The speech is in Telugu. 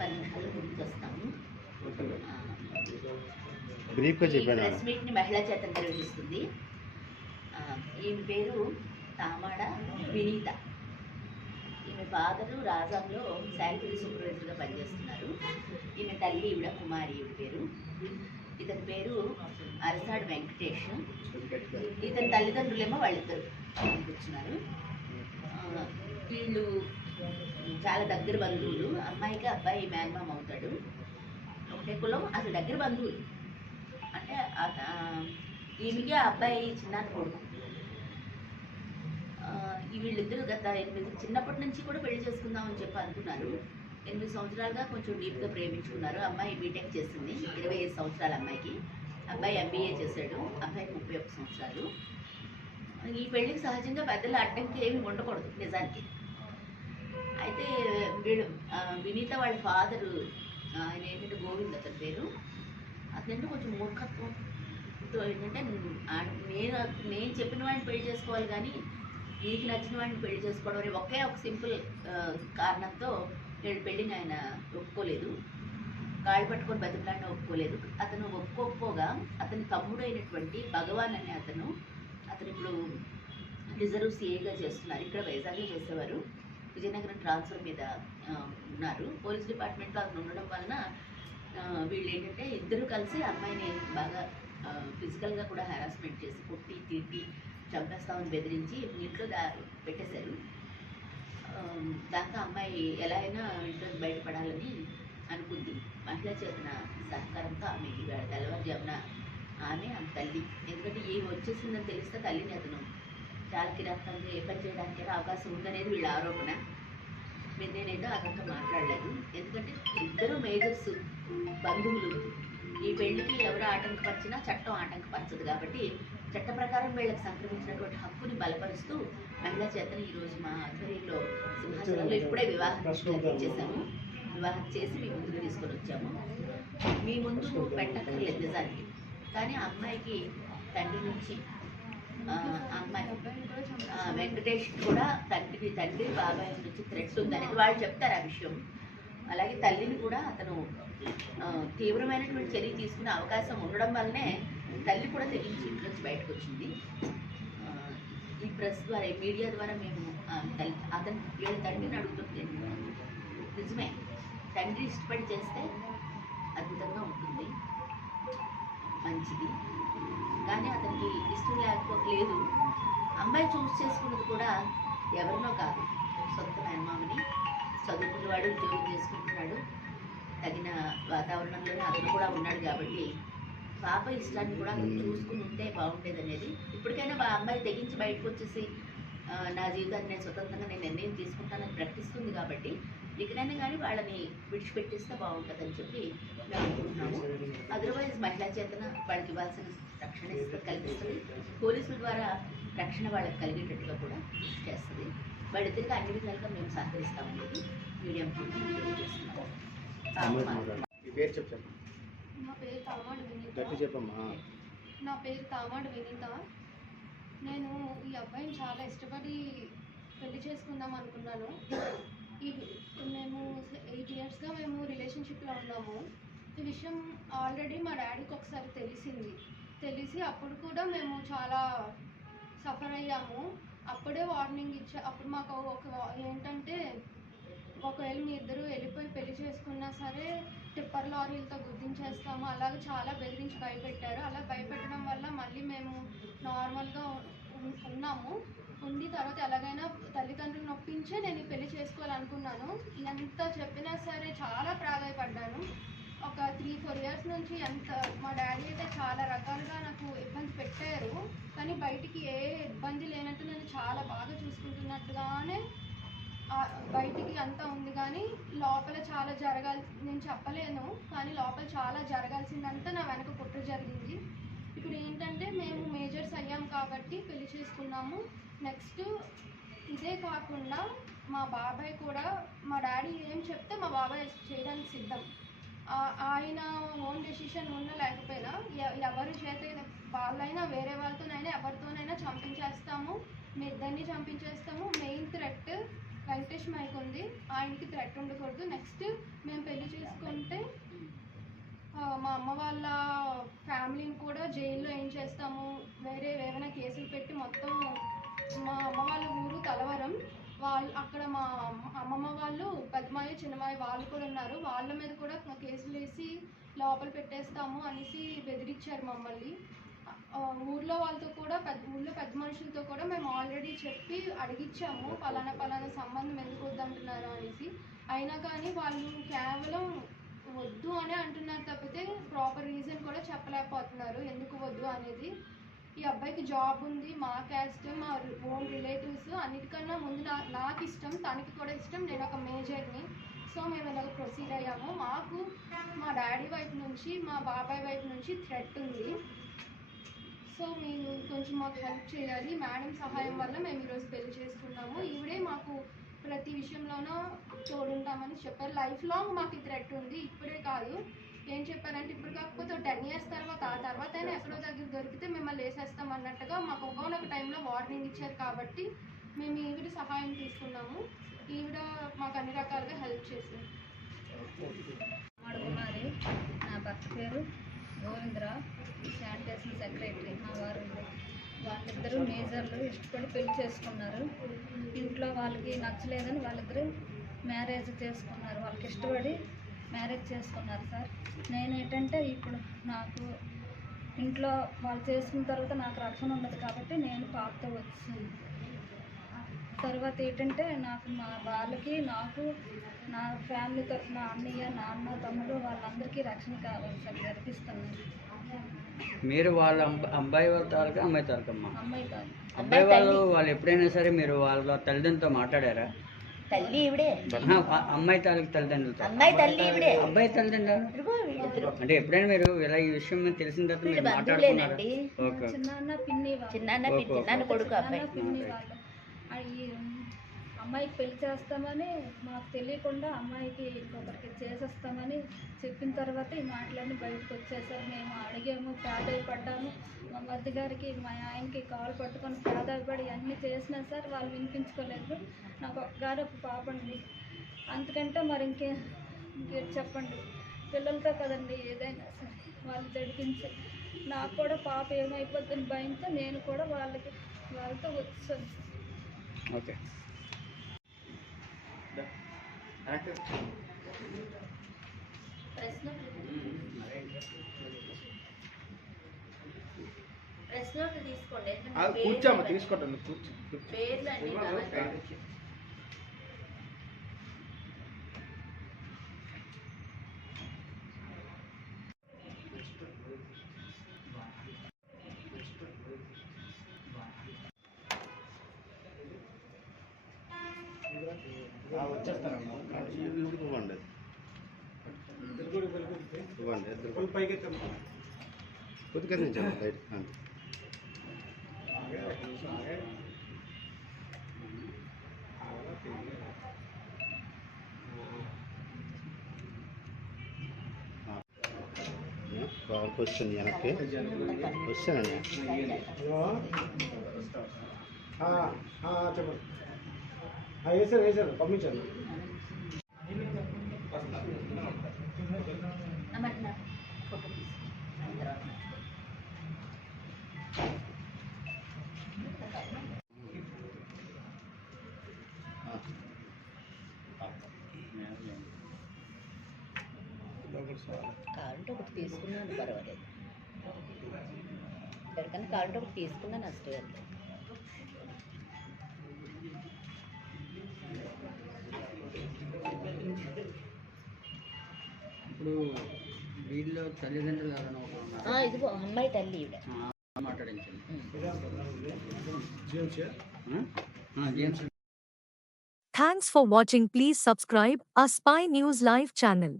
పది నిమిషాల్లో ఆ, బ్రీఫ్గా ఈ చెప్పాను ప్రెస్ మీట్ని మహిళా చేత నిర్వహిస్తుంది. ఈమె పేరు తామాడ వినీత. ఈమె ఫాదరు రాజాంలో శానిటరీ సూపర్వైజర్గా పనిచేస్తున్నారు. ఈమె తల్లి ఈవిడ కుమారి ఈవిడ పేరు. ఇతని పేరు అరసాడు వెంకటేష్. ఇతని తల్లిదండ్రులేమో వాళ్ళిద్దరు కూర్చున్నారు. వీళ్ళు చాలా దగ్గర బంధువులు. అమ్మాయికి అబ్బాయి మేనమామ అవుతాడు. ఒకటే కులం అసలు దగ్గర బంధువులు. అంటే ఈమెకి ఆ అబ్బాయి చిన్న కొడుకు. వీళ్ళిద్దరూ గత ఎనిమిది చిన్నప్పటి నుంచి కూడా పెళ్ళి చేసుకుందామని చెప్పి అనుకున్నారు. ఎనిమిది సంవత్సరాలుగా కొంచెం డీప్గా ప్రేమించుకున్నారు. అమ్మాయి బీటెక్ చేసింది. ఇరవై ఐదు సంవత్సరాల అమ్మాయికి. అబ్బాయి ఎంబీఏ చేశాడు. అబ్బాయికి ముప్పై ఒక్క సంవత్సరాలు. ఈ పెళ్ళికి సహజంగా పెద్దల అడ్డంకి ఏమి ఉండకూడదు నిజానికి. అయితే వీడు వినీత వాళ్ళ ఫాదరు ఆయన ఏంటంటే గోవింద్ అతని పేరు. అతనంటే కొంచెం మూర్ఖత్వం. ఏంటంటే నేను నేను చెప్పిన వాడిని పెళ్ళి చేసుకోవాలి కానీ నీకు నచ్చిన వాడిని పెళ్ళి చేసుకోవడం అనే ఒకే ఒక సింపుల్ కారణంతో నేను పెళ్ళిని ఆయన ఒప్పుకోలేదు. కాళ్ళు పట్టుకొని బతిమలాడిన ఒప్పుకోలేదు. అతను ఒప్పుకోకపోగా అతని తమ్ముడైనటువంటి భగవాన్ అనే అతను అతను ఇప్పుడు రిజర్వ్ సిఏగా చేస్తున్నారు. ఇక్కడ వైజాగ్లో చేసేవారు. విజయనగరం ట్రాన్స్ఫర్ మీద ఉన్నారు. పోలీస్ డిపార్ట్మెంట్లో అతను ఉండడం వలన వీళ్ళు ఏంటంటే ఇద్దరు కలిసి అమ్మాయిని బాగా ఫిజికల్గా కూడా హెరాస్మెంట్ చేసి కొట్టి తిట్టి చంపేస్తామని బెదిరించి ఇంట్లో దా పెట్టేశారు. దాంతో అమ్మాయి ఎలా అయినా ఇంట్లో బయటపడాలని అనుకుంది. మహిళ చేసిన సహకారంతో ఆమెకి తెల్లవారుజామున ఆమె ఆమె తల్లి. ఎందుకంటే ఏమి వచ్చేసిందని తెలిస్తే తల్లిని అతను కిరాకంగా ఏ పని చేయడానికి అవకాశం ఉందనేది వీళ్ళ ఆరోపణ. మీరు నేనైతే అతనితో మాట్లాడలేదు. ఎందుకంటే ఇద్దరు మేజర్స్ బంధువులు. ఈ పెళ్ళికి ఎవరు ఆటంకపరిచినా చట్టం ఆటంకపరచదు కాబట్టి చట్ట ప్రకారం వీళ్ళకి సంక్రమించినటువంటి హక్కుని బలపరుస్తూ మహిళా చేతను ఈరోజు మా ఆధ్వర్యంలో సింహాచలంలో ఇప్పుడే వివాహం చేశాము వివాహం చేసి మీ ముందుకు తీసుకొని వచ్చాము. మీ ముందు పెట్టక్కర్లేదు నిజానికి. కానీ ఆ అమ్మాయికి తండ్రి నుంచి ఆ, అమ్మాయి వెంకటేష్ కూడా తండ్రి తండ్రి బాబాయ్ నుంచి థ్రెడ్స్ ఉందనేది వాళ్ళు చెప్తారు ఆ విషయం. అలాగే తల్లిని కూడా అతను తీవ్రమైనటువంటి చర్య తీసుకునే అవకాశం ఉండడం వల్లనే తల్లి కూడా తెగించి ఇంట్లోంచి బయటకు వచ్చింది. ఈ ప్రెస్ ద్వారా మీడియా ద్వారా మేము తల్లి అతని వీళ్ళ తండ్రిని అడుగుతుంది నిజమే తండ్రి ఇష్టపడి చేస్తే అద్భుతంగా ఉంటుంది. మంచిది. కానీ అతనికి ఇష్టం లేకపోలేదు అమ్మాయి చూస్ చేసుకున్నది కూడా ఎవరినో కాదు. సొంత మేనమామని చదువుకున్నవాడు ఉద్యోగం చేసుకుంటున్నాడు. తగిన వాతావరణంలోనే అతను కూడా ఉన్నాడు కాబట్టి పాప ఇష్టాన్ని కూడా చూసుకుని ఉంటే బాగుండేది అనేది ఇప్పటికైనా మా అమ్మాయి తెగించి బయటకు వచ్చేసి నా జీవితాన్ని నేను స్వతంత్రంగా నేను నిర్ణయం తీసుకుంటానని ప్రకటిస్తుంది కాబట్టి ఇకనైనా కానీ వాళ్ళని విడిచిపెట్టిస్తే బాగుంటుందని చెప్పి మేము అనుకుంటున్నాము. అదర్వైజ్ మహిళా చేతన వాళ్ళకి ఇవ్వాల్సిన రక్షణ కల్పిస్తుంది. పోలీసుల ద్వారా రక్షణ వాళ్ళకి కలిగేటట్టుగా కూడా చేస్తుంది. వాళ్ళిద్దరికి అన్ని విధాలుగా మేము సహకరిస్తామనేది మీడియం పేరు నా పేరు తామాడు వినీత. చెప్పమ్మా. నా పేరు తామాడు వినీత. నేను ఈ అబ్బాయిని చాలా ఇష్టపడి పెళ్ళి చేసుకుందాం అనుకున్నాను. ఈ మేము ఎయిట్ ఇయర్స్గా మేము రిలేషన్షిప్లో ఉన్నాము. ఈ విషయం ఆల్రెడీ మా డాడీకి ఒకసారి తెలిసింది. తెలిసి అప్పుడు కూడా మేము చాలా సఫర్ అయ్యాము. అప్పుడే వార్నింగ్ ఇచ్చా అప్పుడు మాకు ఒక ఏంటంటే ఒకవేళ మీ ఇద్దరు వెళ్ళిపోయి పెళ్ళి చేసుకున్నా సరే టిప్పర్ లారీలతో గుర్తించేస్తాము అలాగే చాలా బెదిరించి భయపెట్టారు. అలా భయపెట్టడం వల్ల మళ్ళీ మేము నార్మల్గా ఉన్నాము. ఉండి తర్వాత ఎలాగైనా తల్లిదండ్రులు నొప్పించే నేను పెళ్ళి చేసుకోవాలనుకున్నాను. ఎంత చెప్పినా సరే చాలా ప్రాధాయపడ్డాను. ఒక త్రీ ఫోర్ ఇయర్స్ నుంచి ఎంత మా డాడీ అయితే చాలా రకాలుగా నాకు ఇబ్బంది పెట్టారు. కానీ బయటికి ఏ ఇబ్బంది లేనట్టు నేను చాలా బాగా చూసుకుంటున్నట్టుగానే బయటికి అంతా ఉంది. కానీ లోపల చాలా జరగాల్ నేను చెప్పలేను. కానీ లోపల చాలా జరగాల్సిందంతా నా వెనక కుట్ర జరిగింది. ఇప్పుడు ఏంటంటే మేము మేజర్స్ అయ్యాం కాబట్టి పెళ్ళి చేసుకున్నాము. నెక్స్ట్ ఇదే కాకుండా మా బాబాయ్ కూడా మా డాడీ ఏం చెప్తే మా బాబాయ్ చేయడానికి సిద్ధం. ఆయన ఓన్ డెసిషన్ ఉన్నా లేకపోయినా ఎవరి చేత వాళ్ళైనా వేరే వాళ్ళతోనైనా ఎవరితోనైనా చంపించేస్తాము. మీ ఇద్దరిని చంపించేస్తాము. మెయిన్ థ్రెట్ వెంకటేష్ మైక్ ఉంది. ఆయనకి థ్రెట్ ఉండకూడదు. నెక్స్ట్ మేము పెళ్ళి చేసుకుంటే మా అమ్మ వాళ్ళ ఫ్యామిలీని కూడా జైల్లో ఏం చేస్తాము? వేరే ఏమైనా కేసులు పెట్టి మొత్తం మా అమ్మ వాళ్ళ ఊరు కలవరం వాళ్ళు అక్కడ మా అమ్మమ్మ వాళ్ళు పెద్దమాయ చిన్నమాయ వాళ్ళు కూడా ఉన్నారు. వాళ్ళ మీద కూడా కేసులు వేసి లోపల పెట్టేస్తాము అనేసి బెదిరించారు మమ్మల్ని. ఊర్లో వాళ్ళతో కూడా పెద్ద ఊర్లో పెద్ద మనుషులతో కూడా మేము ఆల్రెడీ చెప్పి అడిగిచ్చాము పలానా పలానా సంబంధం ఎందుకు వద్దంటున్నారు? అనేసి. అయినా కానీ వాళ్ళు కేవలం వద్దు అని అంటున్నారు తప్పితే ప్రాపర్ రీజన్ కూడా చెప్పలేకపోతున్నారు. ఎందుకు వద్దు అనేది. ఈ అబ్బాయికి జాబ్ ఉంది మా క్యాస్ట్ మా ఓన్ రిలేటివ్స్ అన్నిటికన్నా ముందు నా నాకు ఇష్టం తనకి కూడా ఇష్టం నేను ఒక మేజర్ని సో మేము ఇలాగ ప్రొసీడ్ అయ్యాము. మాకు మా డాడీ వైపు నుంచి మా బాబాయ్ వైపు నుంచి థ్రెట్ ఉంది. సో మీరు కొంచెం మాకు హెల్ప్ చేయాలి. మేడం సహాయం వల్ల మేము ఈరోజు పెళ్ళి చేసుకున్నాము. ఈవిడే మాకు ప్రతి విషయంలోనూ తోడుంటామని చెప్పారు. లైఫ్ లాంగ్ మాకు థ్రెట్ ఉంది. ఇప్పుడే కాదు. ఏం చెప్పారంటే ఇప్పుడు కాకపోతే టెన్ ఇయర్స్ తర్వాత ఆ తర్వాత అయినా ఎక్కడో దగ్గర దొరికితే మిమ్మల్ని వేసేస్తాం అన్నట్టుగా మాకు ఒకనొక టైంలో వార్నింగ్ ఇచ్చారు కాబట్టి మేము ఈవిడ సహాయం తీసుకున్నాము. ఈవిడ మాకు అన్ని రకాలుగా హెల్ప్ చేసింది. కుమారి నా భర్త పేరు గోవిందరావు. శానిటేషన్ సెక్రటరీ మా వారు వాళ్ళిద్దరూ మేజర్లు ఇష్టపడి పెళ్ళి చేసుకున్నారు. ఇంట్లో వాళ్ళకి నచ్చలేదని వాళ్ళిద్దరూ మ్యారేజ్ చేసుకున్నారు. వాళ్ళకి ఇష్టపడి మ్యారేజ్ చేసుకున్నారు సార్. నేను ఏంటంటే ఇప్పుడు నాకు ఇంట్లో వాళ్ళు చేసుకున్న తర్వాత నాకు రక్షణ ఉండదు కాబట్టి నేను పాపతో వచ్చాను తర్వాత ఏంటంటే నాకు మా వాళ్ళకి నాకు నా ఫ్యామిలీ తరఫున అన్నయ్య నాన్న తమ్ముడు వాళ్ళందరికీ రక్షణ కావాలి సార్ గర్పిస్తున్నారు మీరు వాళ్ళ అబ్బ- అబ్బాయి వాళ్ళ తాలూకా అమ్మాయి తాలూకమ్మా అమ్మాయి కాదు అబ్బాయి వాళ్ళు వాళ్ళు ఎప్పుడైనా సరే మీరు వాళ్ళ తల్లిదండ్రులతో మాట్లాడారా? తల్లి ఈవిడే. అమ్మాయి తాలూకు తల్లిదండ్రులతో అమ్మాయి తల్లి ఈవిడే. అబ్బాయి తల్లిదండ్రులు? అంటే ఎప్పుడైనా మీరు ఇలా ఈ విషయం తెలిసిన తర్వాత పిన్ని ఓకే. చిన్నాన్న కొడుకు అబ్బాయి. అమ్మాయికి పెళ్ళి చేస్తామని మాకు తెలియకుండా అమ్మాయికి ఇంకొకరికి చేసేస్తామని చెప్పిన తర్వాత ఈ మాటలన్నీ బయటకు వచ్చేసారు మేము అడిగాము పడ్డాము మా మధ్య గారికి మా ఆయనకి కాలు పట్టుకొని ప్రాధాయపడి అన్నీ చేసినా సార్ వాళ్ళు వినిపించుకోలేదు. నాకు గారు ఒక పాప అండి అంతకంటే మరి ఇంకే ఇంకే చెప్పండి? పిల్లలతో కదండి ఏదైనా సరే వాళ్ళు జడిపించి నాకు కూడా పాప ఏమైపోతుంది భయంతో నేను కూడా వాళ్ళకి వాళ్ళతో వచ్చాను okay press note press note తీసుకోండి ఎందుకంటే ఆ, పేర్లు కూర్చోమ్మా. తీసుకుంటాను కూర్చో వచ్చేస్తానమ్మా. ఇవ్వండి. ఇవ్వండి ఇద్దరు కొద్దిగా నుంచి రైట్ అంతే కాల్ క్వశ్చన్ వెనక్కి. క్వశ్చన్ అండి. చెప్పండి. వేసారు వేసారు పంపించాను ఫోటో కావాలంటే ఒకటి తీసుకున్నాను పర్వాలేదు. ఎవరికైనా కావాలంటే ఒకటి తీసుకున్నాను అసలు ఇప్పుడు వీళ్ళు తల్లిదండ్రులు ఎవరైనా ఒకరు ఉన్నారా? ఆ, ఇదిగో అమ్మాయి తల్లి ఈవిడ ఆ, మాట్లాడించండి జేమ్స్ ఆ? ఆ, James Thanks for watching. Please subscribe our Spy News Live channel.